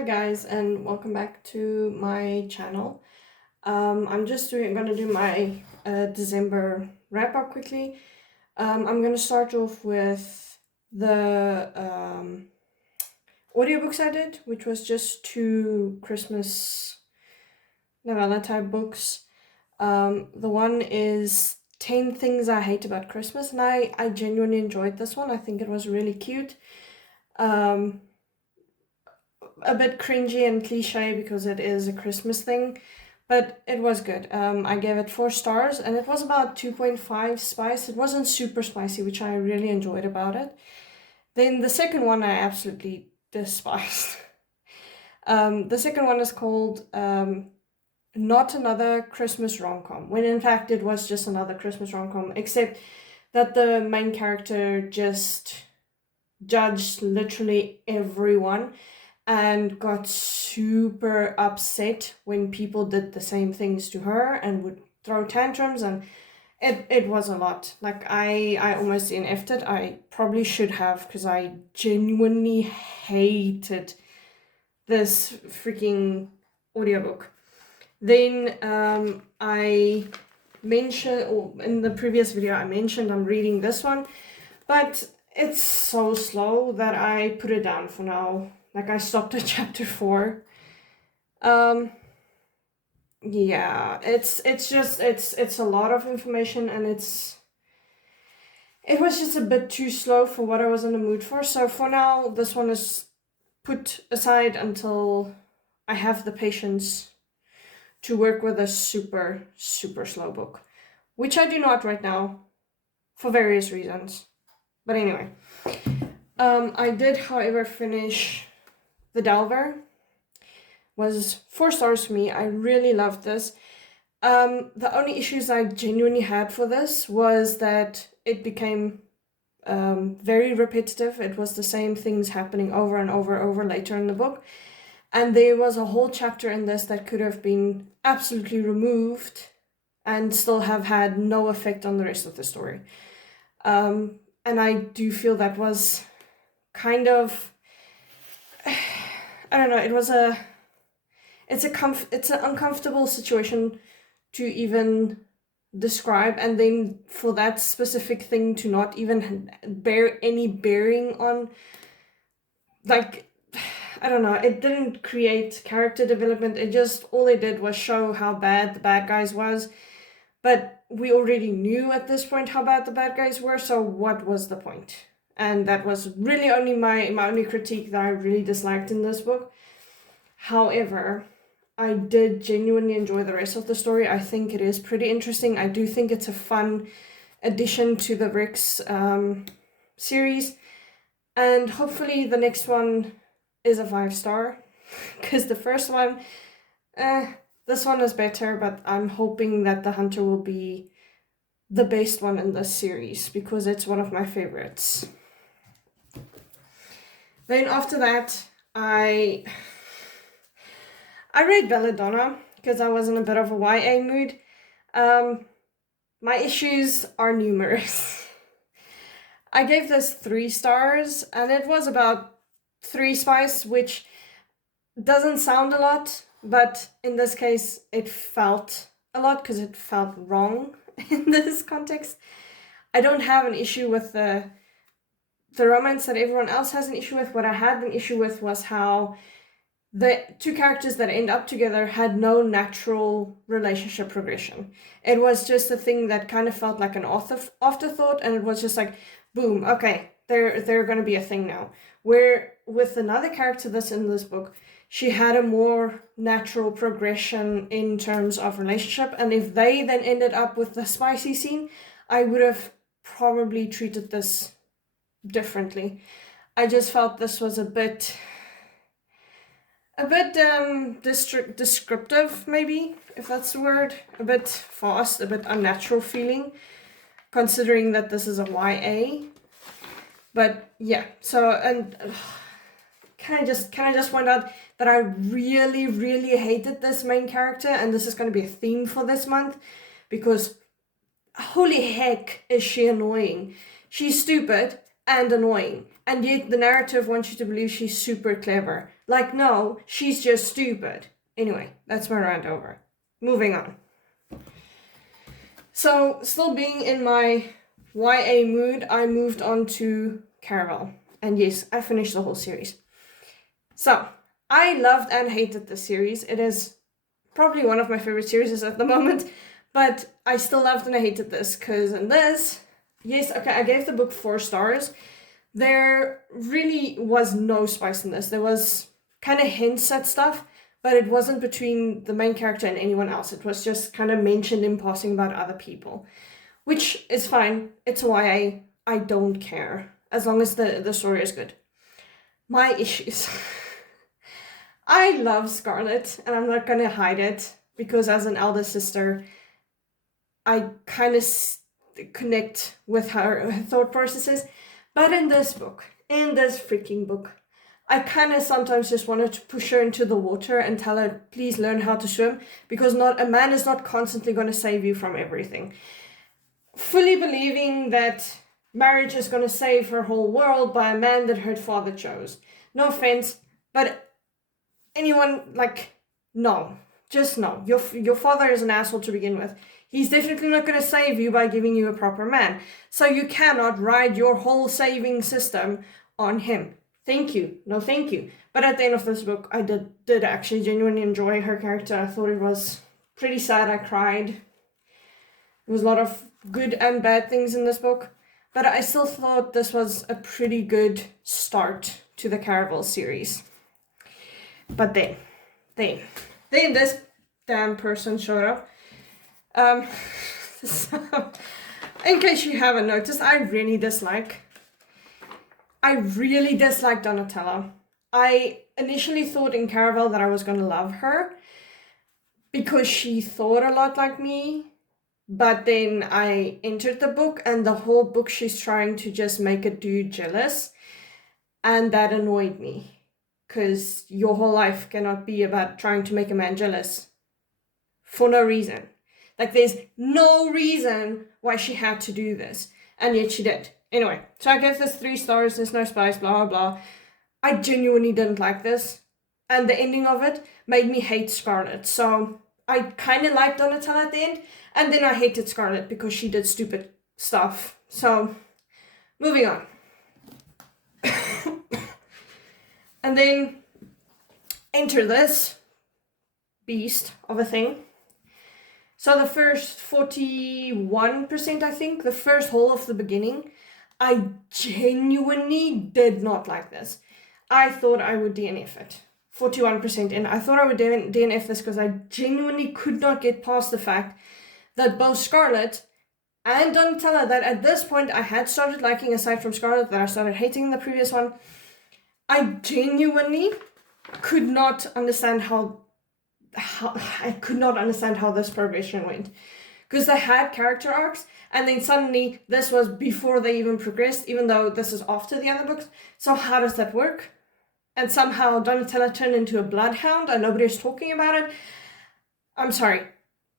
Hi guys, and welcome back to my channel. I'm just gonna do my December wrap up quickly. I'm gonna start off with the audiobooks I did, which was just two Christmas novella type books. The one is 10 Things I Hate About Christmas, and I genuinely enjoyed this one. I think it was really cute. A bit cringy and cliche because it is a Christmas thing, but it was good. I gave it 4 stars, and it was about 2.5 spice. It wasn't super spicy, which I really enjoyed about it. Then the second one I absolutely despised. The second one is called Not Another Christmas Rom-Com, when in fact it was just another Christmas rom-com, except that the main character just judged literally everyone and got super upset when people did the same things to her and would throw tantrums, and it was a lot. Like I almost NF'd it. I probably should have, because I genuinely hated this freaking audiobook. Then I mentioned, or in the previous video I mentioned I'm reading this one, but it's so slow that I put it down for now. Like, I stopped at chapter 4. Yeah, it's a lot of information, and it was just a bit too slow for what I was in the mood for. So for now, this one is put aside until I have the patience to work with a super, super slow book, which I do not right now for various reasons. But anyway, I did, however, finish The Delver. Was 4 stars for me. I really loved this. The only issues I genuinely had for this was that it became very repetitive. It was the same things happening over and over later in the book. And there was a whole chapter in this that could have been absolutely removed and still have had no effect on the rest of the story. And I do feel that was kind of, I don't know, it's an uncomfortable situation to even describe, and then for that specific thing to not even bear any bearing on, like, I don't know, it didn't create character development. It just, all it did was show how bad the bad guys was, but we already knew at this point how bad the bad guys were, so what was the point? And that was really only my only critique that I really disliked in this book. However, I did genuinely enjoy the rest of the story. I think it is pretty interesting. I do think it's a fun addition to the Rex series. And hopefully the next one is a 5-star. Because the first one, this one is better, but I'm hoping that The Hunter will be the best one in this series, because it's one of my favorites. Then after that, I read Belladonna because I was in a bit of a YA mood. My issues are numerous. I gave this 3 stars, and it was about 3 spice, which doesn't sound a lot, but in this case it felt a lot because it felt wrong in this context. I don't have an issue with the romance that everyone else has an issue with. What I had an issue with was how the two characters that end up together had no natural relationship progression. It was just a thing that kind of felt like an afterthought, and it was just like, boom, okay, they're going to be a thing now. Where with another character that's in this book, she had a more natural progression in terms of relationship, and if they then ended up with the spicy scene, I would have probably treated this differently. I just felt this was a bit descriptive, maybe, if that's the word. A bit fast, a bit unnatural feeling, considering that this is a YA. But yeah, so, and can I just point out that I really, really hated this main character, and this is going to be a theme for this month, because holy heck is she annoying. She's stupid and annoying, and yet the narrative wants you to believe she's super clever. Like, no, she's just stupid. Anyway, that's my rant over. Moving on. So, still being in my YA mood, I moved on to Caraval. And yes, I finished the whole series. So, I loved and hated this series. It is probably one of my favorite series at the moment, but I still loved and I hated this, because in this, yes, okay, I gave the book 4 stars. There really was no spice in this. There was kind of hints at stuff, but it wasn't between the main character and anyone else. It was just kind of mentioned in passing about other people, which is fine. It's why I don't care, as long as the story is good. My issues. I love Scarlet, and I'm not going to hide it, because as an elder sister, I kind of connect with her thought processes. But in this book, in this freaking book, I kind of sometimes just wanted to push her into the water and tell her, please learn how to swim, because a man is not constantly going to save you from everything. Fully believing that marriage is going to save her whole world by a man that her father chose. No offense, but anyone, like, no. Just no. Your father is an asshole to begin with. He's definitely not going to save you by giving you a proper man. So you cannot ride your whole saving system on him. Thank you. No, thank you. But at the end of this book, I did actually genuinely enjoy her character. I thought it was pretty sad. I cried. There was a lot of good and bad things in this book. But I still thought this was a pretty good start to the Caraval series. But then this damn person showed up. So, in case you haven't noticed, I really dislike Donatella. I initially thought in Caraval that I was going to love her because she thought a lot like me, but then I entered the book, and the whole book she's trying to just make a dude jealous, and that annoyed me. Because your whole life cannot be about trying to make a man jealous for no reason. Like, there's no reason why she had to do this, and yet she did. Anyway, so I gave this 3 stars, there's no spice, blah, blah, blah. I genuinely didn't like this, and the ending of it made me hate Scarlet. So I kind of liked Donatella at the end, and then I hated Scarlet because she did stupid stuff. So, moving on. And then enter this beast of a thing. So the first 41%, I think, the first whole of the beginning, I genuinely did not like this. I thought I would DNF it. 41% in. I thought I would DNF this because I genuinely could not get past the fact that both Scarlet and Donatella, that at this point I had started liking aside from Scarlet, that I started hating in the previous one, I genuinely could not understand how this progression went. Because they had character arcs, and then suddenly this was before they even progressed, even though this is after the other books. So how does that work? And somehow Donatella turned into a bloodhound and nobody's talking about it. I'm sorry,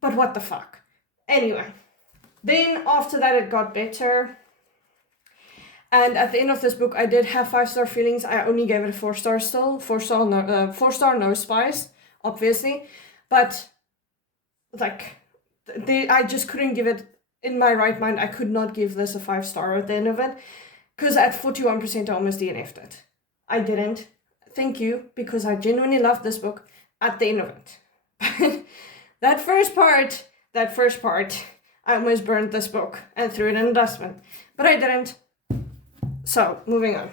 but what the fuck? Anyway, then after that it got better. And at the end of this book, I did have 5-star feelings. I only gave it a 4-star still. 4-star no spice, obviously. But, like, I just couldn't give it, in my right mind, I could not give this a 5-star at the end of it. Because at 41%, I almost DNF'd it. I didn't. Thank you, because I genuinely loved this book at the end of it. But that first part, I almost burned this book and threw it in the dustbin. But I didn't. So, moving on.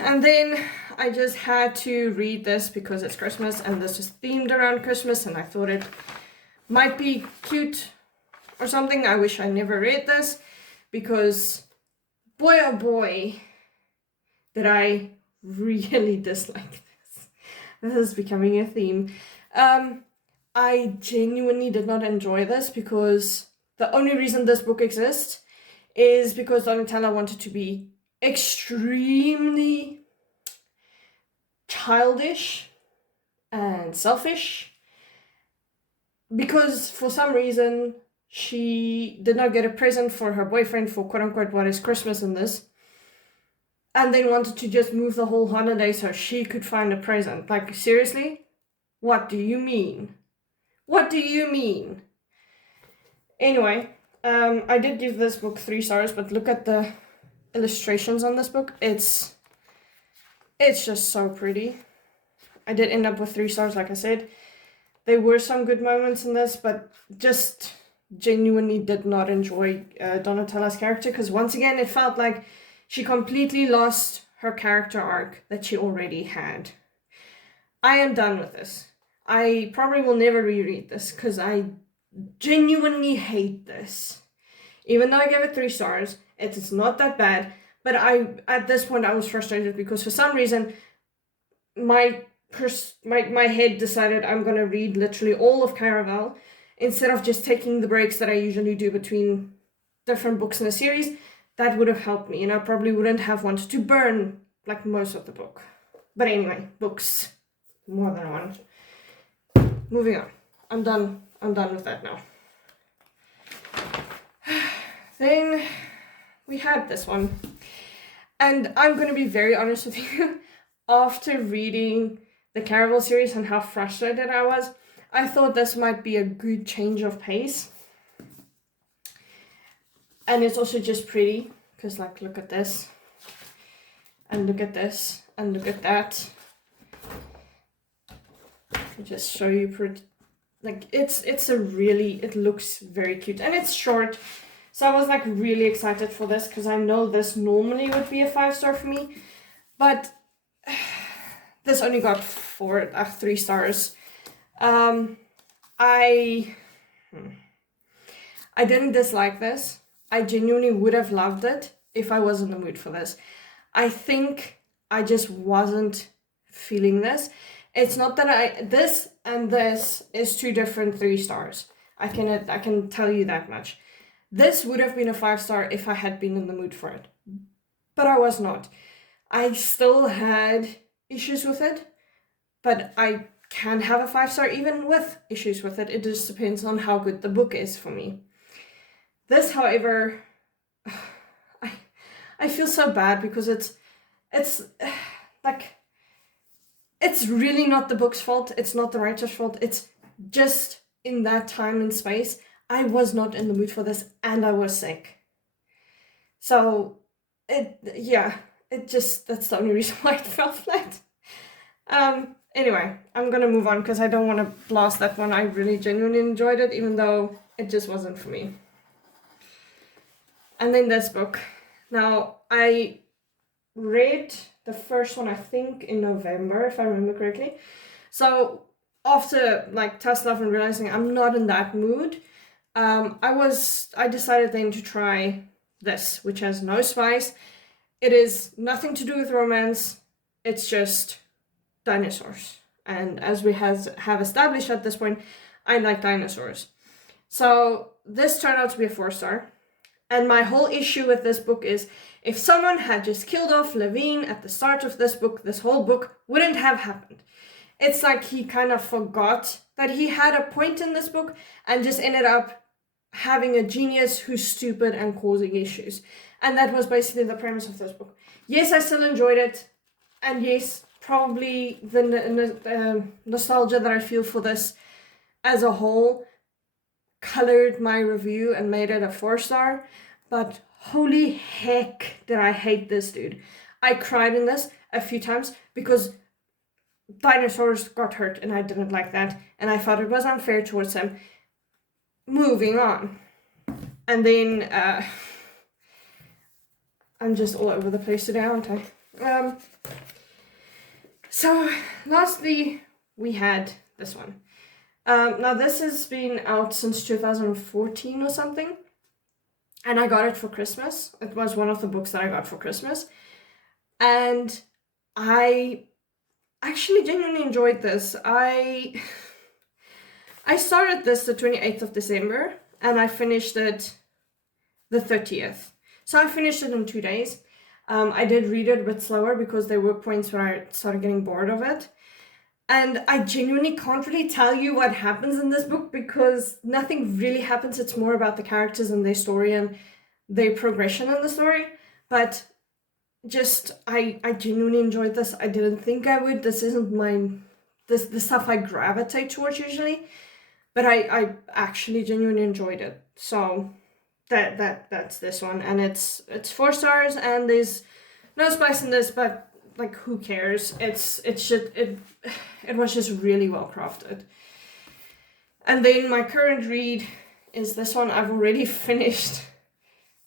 And then I just had to read this because it's Christmas and this is themed around Christmas and I thought it might be cute or something. I wish I never read this because boy oh boy did I really dislike this. This is becoming a theme. I genuinely did not enjoy this because the only reason this book exists is because Donatella wanted to be extremely childish and selfish, because for some reason she did not get a present for her boyfriend for quote-unquote what is Christmas in this, and then wanted to just move the whole holiday so she could find a present. Like, seriously? What do you mean? What do you mean? Anyway, I did give this book 3 stars, but look at the illustrations on this book. It's just so pretty. I did end up with 3 stars, like I said. There were some good moments in this, but just genuinely did not enjoy Donatella's character, because once again, it felt like she completely lost her character arc that she already had. I am done with this. I probably will never reread this, because I genuinely hate this. Even though I gave it 3 stars, it is not that bad, but at this point I was frustrated because for some reason my head decided I'm going to read literally all of Caraval instead of just taking the breaks that I usually do between different books in a series. That would have helped me, and I probably wouldn't have wanted to burn like most of the book. But anyway, books, more than one. Moving on. I'm done with that now. Then we had this one. And I'm going to be very honest with you. After reading the Caraval series and how frustrated I was, I thought this might be a good change of pace. And it's also just pretty, because like, look at this. And look at this. And look at that. I'll just show you pretty. Like, it looks very cute. And it's short. So I was like really excited for this because I know this normally would be a 5-star for me. But this only got 3 stars. I didn't dislike this. I genuinely would have loved it if I was in the mood for this. I think I just wasn't feeling this. It's not that this and this is 2 different 3 stars. I can tell you that much. This would have been a 5-star if I had been in the mood for it. But I was not. I still had issues with it, but I can have a 5-star even with issues with it. It just depends on how good the book is for me. This, however, I feel so bad because it's like, it's really not the book's fault. It's not the writer's fault. It's just in that time and space, I was not in the mood for this and I was sick. So, that's the only reason why it fell flat. Anyway, I'm gonna move on because I don't want to blast that one. I really genuinely enjoyed it, even though it just wasn't for me. And then this book. Now, I read the first one, I think, in November, if I remember correctly. So, after, like, tough love and realizing I'm not in that mood, I decided then to try this, which has no spice. It is nothing to do with romance. It's just dinosaurs. And as we have established at this point, I like dinosaurs. So this turned out to be a 4-star. And my whole issue with this book is, if someone had just killed off Levine at the start of this book, this whole book wouldn't have happened. It's like he kind of forgot that he had a point in this book and just ended up having a genius who's stupid and causing issues. And that was basically the premise of this book. Yes, I still enjoyed it. And yes, probably the nostalgia that I feel for this as a whole colored my review and made it a 4-star. But holy heck did I hate this dude. I cried in this a few times because dinosaurs got hurt and I didn't like that. And I thought it was unfair towards him. Moving on. And then I'm just all over the place today, aren't I? So lastly, we had this one. Now this has been out since 2014 or something. And I got it for Christmas. It was one of the books that I got for Christmas. And I actually genuinely enjoyed this. I started this the 28th of December and I finished it the 30th. So I finished it in 2 days. I did read it a bit slower because there were points where I started getting bored of it. And I genuinely can't really tell you what happens in this book because nothing really happens. It's more about the characters and their story and their progression in the story. But just, I genuinely enjoyed this. I didn't think I would. This isn't the stuff I gravitate towards usually. But I actually genuinely enjoyed it. So that's this one. And it's 4 stars and there's no spice in this, but like who cares? It was just really well crafted. And then my current read is this one. I've already finished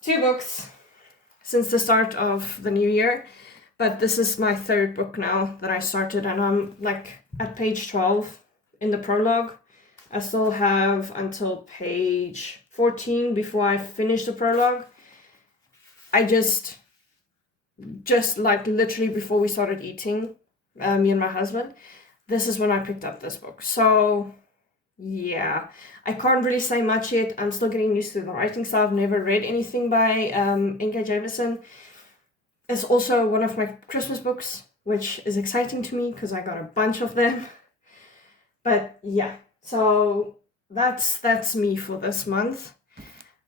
2 books since the start of the new year, but this is my 3rd book now that I started, and I'm like at page 12 in the prologue. I still have until page 14 before I finish the prologue. I just like literally before we started eating, me and my husband, this is when I picked up this book. So yeah, I can't really say much yet. I'm still getting used to the writing style. I've never read anything by N.K. Jemisin. It's also one of my Christmas books, which is exciting to me because I got a bunch of them. But yeah, so that's me for this month.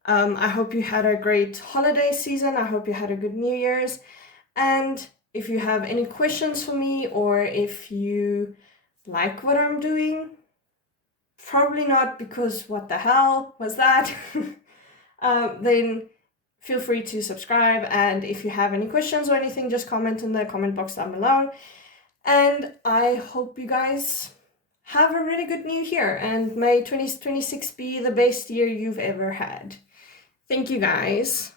I hope you had a great holiday season. I hope you had a good New Year's. And if you have any questions for me, or if you like what I'm doing, probably not, because what the hell was that? Then feel free to subscribe. And if you have any questions or anything, just comment in the comment box down below. And I hope you guys have a really good new year, and may 2026 be the best year you've ever had. Thank you guys.